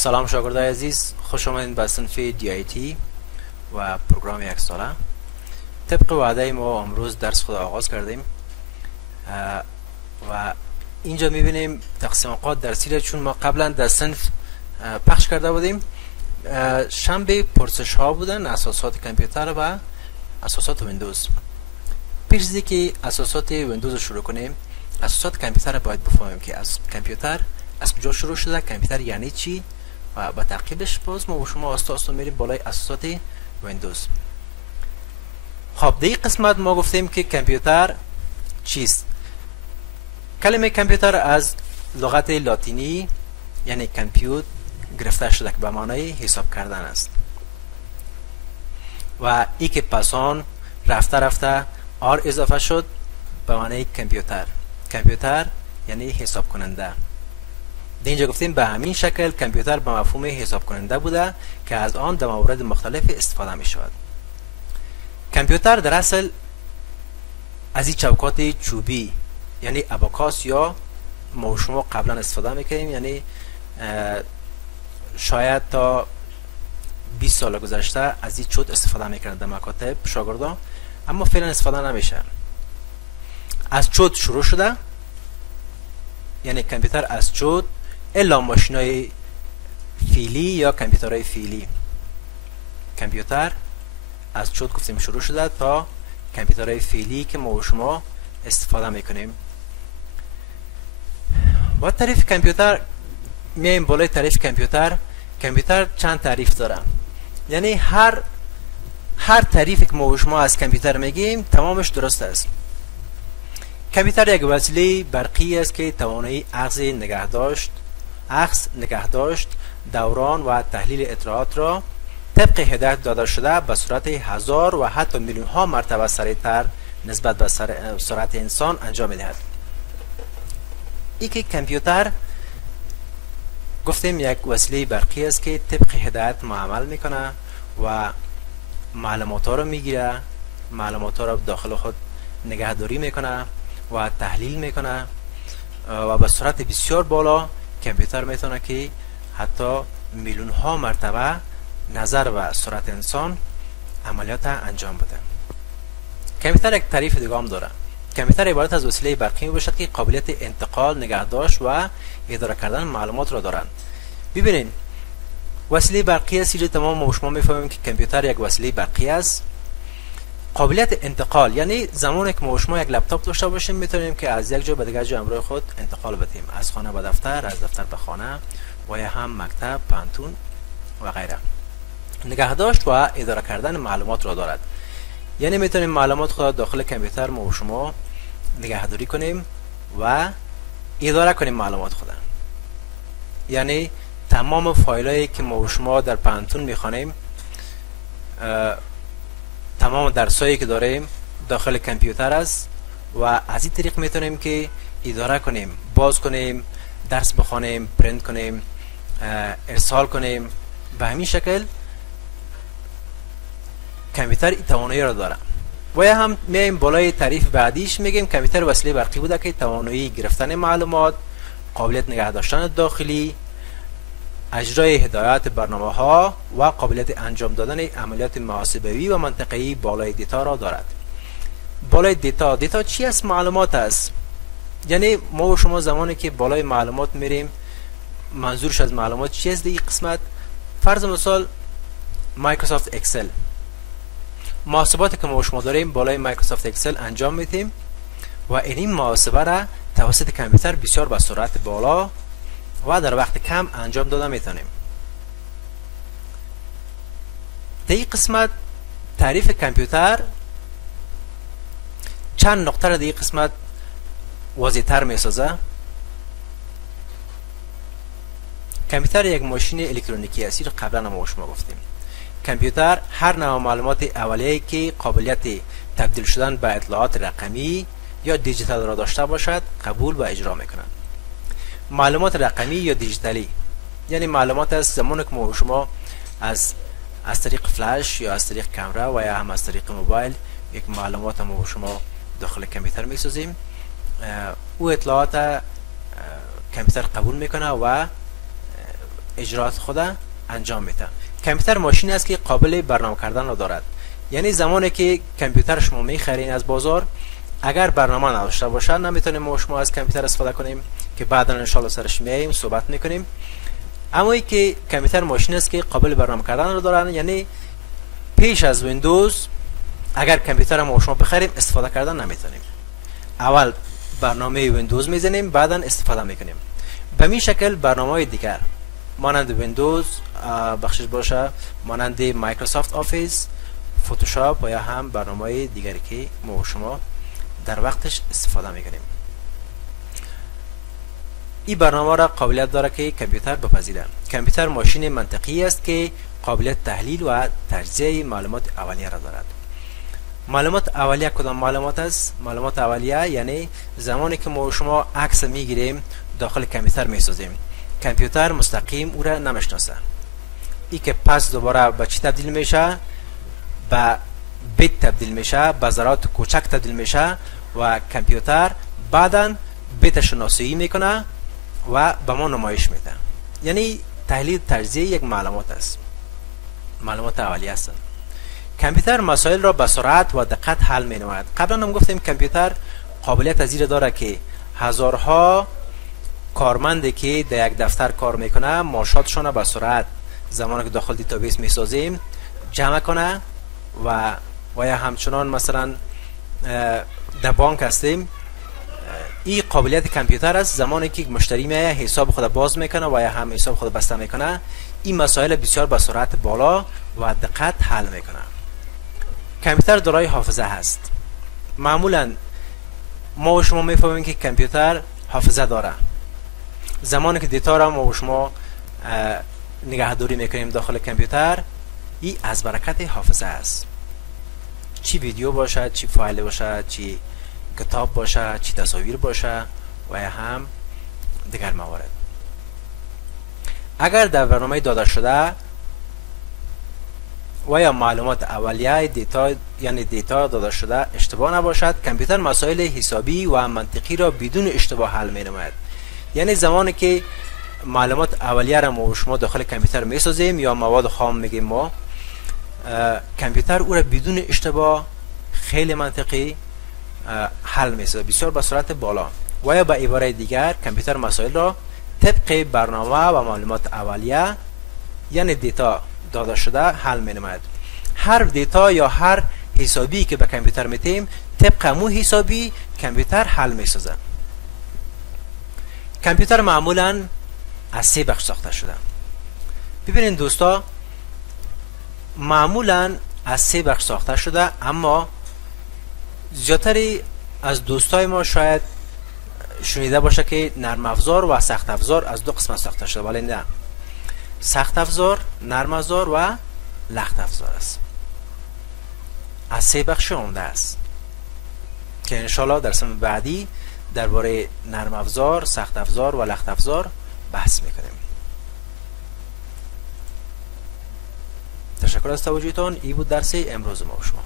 سلام شاگردای عزیز، خوش آمدید به صنف DIT و پروگرام یک ساله. طبق وعده ما امروز درس خود آغاز کردیم و اینجا میبینیم تقسیم اوقات درسی را چون ما قبلا در صنف پخش کرده بودیم. شنبه پرسش ها بودن اساسات کامپیوتر و اساسات ویندوز. پیش از اینکه اساسات ویندوز رو شروع کنیم، اساسات کامپیوتر را باید بفهمیم که از کامپیوتر از کجا شروع شده، کامپیوتر یعنی چی و با تعقیبش باز ما و شما آستا میریم بالای اساسات ویندوز. خب در این قسمت ما گفتیم که کامپیوتر چیست. کلمه کامپیوتر از لغت لاتینی یعنی کامپیوت گرفته شده که به معنای حساب کردن است و ای که پسان رفته رفته آر اضافه شد به معنای کامپیوتر. کامپیوتر یعنی حساب کننده. در اینجا گفتیم به همین شکل کامپیوتر به مفهوم حساب کننده بوده که از آن در موارد مختلف استفاده می شود. کامپیوتر در اصل از این چوکات چوبی یعنی اباکاس یا ما و شما قبلا استفاده میکنیم، یعنی شاید تا 20 سال گذشته از این چوب استفاده میکنند در مکاتب شاگردان، اما فعلا استفاده نمیشه. از چوب شروع شده، یعنی کامپیوتر از چوب الا ماشینای فیلی یا کامپیوترهای فیلی. کامپیوتر از چوب گفتیم شروع شده تا کامپیوترهای فیلی که ما و شما استفاده میکنیم. با تعریف کامپیوتر میایم بالای تعریف کامپیوتر. کامپیوتر چند تعریف داره، یعنی هر تعریفی که ما و شما از کامپیوتر میگیم تمامش درست است. کامپیوتر یک وسیله برقی است که توانایی اخذ نگهداشت، دوران و تحلیل اطلاعات را طبق هدایت داده شده به صورت هزار و حتی میلیون ها مرتبه سریعتر نسبت به سرعت انسان انجام میدهد. این که کامپیوتر گفتیم یک وسیله برقی است که طبق هدایت عمل میکنه و معلومات ها رو میگیره، معلومات ها رو داخل خود نگهداری میکنه و تحلیل میکنه و به صورت بسیار بالا کامپیوتر میتونه که حتی میلیون ها مرتبه نظر و سرعت انسان عملیات انجام بده. کامپیوتر یک تعریف دیگه هم داره. کامپیوتر عبارت از وسیله برقی باشد که قابلیت انتقال، نگهداشت و اداره کردن معلومات را دارند. ببینید وسیله برقی است، تمام ما شما میفهمیم که کامپیوتر یک وسیله برقی است. قابلیت انتقال یعنی زمانی که ما شما یک لپتاپ داشته باشیم میتونیم که از یک جا به دیگر جا همراه خود انتقال بدیم، از خانه به دفتر، از دفتر به خانه و یا هم مکتب، پانتون و غیره. نگهداشت و اداره کردن معلومات را دارد، یعنی میتونیم معلومات خود داخل کامپیوتر ما شما نگهداری کنیم و اداره کنیم معلومات خود. یعنی تمام فایلایی که ما شما در پانتون میخوانیم، تمام درسایی که داریم داخل کامپیوتر است و از این طریق میتونیم که اداره کنیم، باز کنیم، درس بخوانیم، پرینت کنیم، ارسال کنیم. به همین شکل کامپیوتر این توانایی را داره. و یا هم میایم بالای تعریف بعدیش میگیم کامپیوتر وسیله برقی بوده که توانایی گرفتن معلومات، قابلیت نگه داشتن داخلی، اجرای هدایت برنامه ها و قابلیت انجام دادن عملیات محاسبه‌ای و منطقه‌ای بالای دیتا را دارد. بالای دیتا چی است؟ معلومات است. یعنی ما و شما زمانی که بالای معلومات میریم، منظورش از معلومات چی است؟ در این قسمت فرض مثال مایکروسافت اکسل، محاسباتی که ما و شما داریم بالای مایکروسافت اکسل انجام میدیم و این محاسبه را توسط کامپیوتر بسیار با سرعت بالا و در وقت کم انجام داده میتونیم. در این قسمت تعریف کامپیوتر چند نقطه را در این قسمت واضح تر میسازه. کامپیوتر یک ماشین الکترونیکی است، قبلا ما شما گفتیم. کامپیوتر هر نوع معلومات اولیه‌ای که قابلیت تبدیل شدن به اطلاعات رقمی یا دیجیتال را داشته باشد قبول و اجرا میکنند. معلومات رقمی یا دیجیتالی یعنی معلومات است زمانی که ما شما از طریق فلش یا از طریق کامera و یا هم از طریق موبایل یک معلومات ما شما داخل کامپیوتر میسازیم، او اطلاعات کامپیوتر قبول میکنه و اجرات خود انجام میده. کامپیوتر ماشین است که قابل برنامه کردن را دارد. یعنی زمانی که کامپیوتر شما میخرین از بازار، اگر برنامه نداشته باشه نمیتونیم ما شما از کامپیوتر استفاده کنیم که بعدا ان شاء الله سرش میایم صحبت میکنیم. اما ای که کامپیوتر ماشین است که قابل برنامه کردن را دارن، یعنی پیش از ویندوز اگر کامپیوتر ما شما بخریم استفاده کردن نمیتونیم. اول برنامه ویندوز میزنیم بعدا استفاده میکنیم. به این شکل برنامه‌های دیگر مانند ویندوز بخشش باشه، مانند مایکروسافت آفیس، فتوشاپ و یا هم برنامه‌های دیگری که ما شما در وقتش استفاده میکنیم. این برنامه را قابلیت داره که کامپیوتر بپذیره. کامپیوتر ماشین منطقی است که قابلیت تحلیل و تجزیه معلومات اولیه را دارد. معلومات اولیه کدام معلومات است؟ معلومات اولیه یعنی زمانی که ما شما عکس میگیریم داخل کامپیوتر میسازیم، کامپیوتر مستقیم او را نمیشناسه. ای که پس دوباره به چی تبدیل میشه؟ به بیت تبدیل میشه، به ذرات کوچک تبدیل میشه و کامپیوتر بعدا بیت شناسایی میکنه و به ما نمایش میده. یعنی تحلیل تجزیه یک معلومات است، معلومات اولیه است. کامپیوتر مسائل را به سرعت و دقت حل می نماید. قبلا هم گفتیم کامپیوتر قابلیت از این داره که هزارها کارمندی که در یک دفتر کار میکنه معاشاتشون به سرعت زمانی که داخل دیتابیس میسازیم جمع کنه و یا همچنان مثلا در بانک هستیم. این قابلیت کامپیوتر است. زمانی که مشتری میاد حساب خود باز میکنه و یا هم حساب خود بسته میکنه، این مسائل بسیار با سرعت بالا و دقت حل میکنه. کامپیوتر دارای حافظه هست. معمولا ما و شما میفهمیم که کامپیوتر حافظه داره. زمانی که دیتا را ما و شما نگهداری میکنیم داخل کامپیوتر، این از برکت حافظه است. چی ویدیو باشه، چی فایل باشه، چی کتاب باشه، چی تصاویر باشه و یا هم دیگر موارد. اگر در برنامه داده شده و یا معلومات اولیه دیتا یعنی دیتا داده شده اشتباه نباشد، کامپیوتر مسائل حسابی و منطقی را بدون اشتباه حل می نماید. یعنی زمانی که معلومات اولیه را ما شما داخل کامپیوتر می سازیم یا مواد خام میگیم ما، کامپیوتر او را بدون اشتباه خیلی منطقی حل می سازه، بسیار با سرعت بالا. و یا به عباره دیگر کامپیوتر مسائل را طبق برنامه و معلومات اولیه یعنی دیتا داده شده حل می نماید. هر دیتا یا هر حسابی که به کامپیوتر میتیم طبق مو حسابی کامپیوتر حل می سازه. کامپیوتر معمولا از 3 بخش ساخته شده. ببینید دوستا، معمولا از 3 بخش ساخته شده، اما زیادتری از دوستای ما شاید شنیده باشه که نرم افزار و سخت افزار از 2 قسمت ساخته شده، ولی نه. سخت افزار، نرم افزار و لخت افزار است. از 3 بخش عمده است که انشالله در سم بعدی درباره نرم افزار، سخت افزار و لخت افزار بحث میکنیم. تشکر از توجهتان. این بود درس امروز ما و شما.